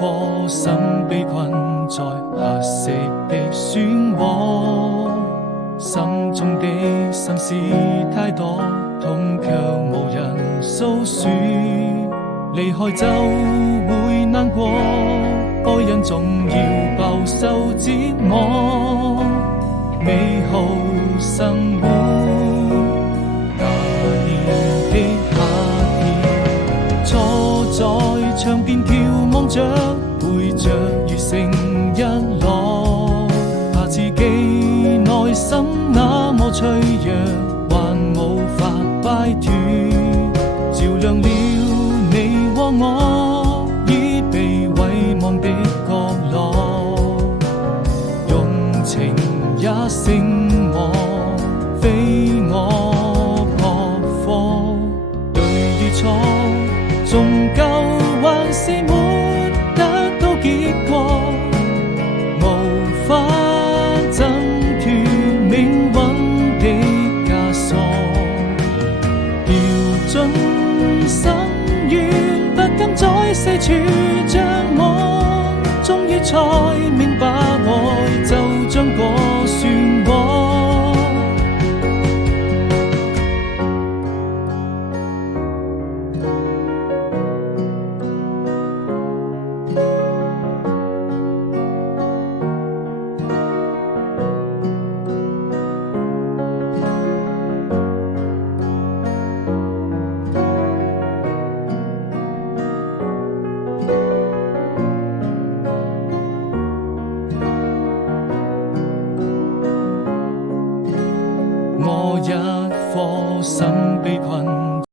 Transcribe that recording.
顆心被困在黑色的漩渦，心中的心事太多，痛卻無人訴說。離開就會難過，愛人總要飽受折磨。美好生活，那年的夏天，坐在窗邊眺望着，背着雨成日落，怕自己內心那麼脆弱，還無法擺脫，照亮了你和我已被遺忘的角落，用情也勝我，非我撲火。對與錯，終究還是沒得到結果，無法掙脫命運的枷鎖，掉進深淵，不敢再四處張望，終於才明白愛就像個漩渦。我一顆心被困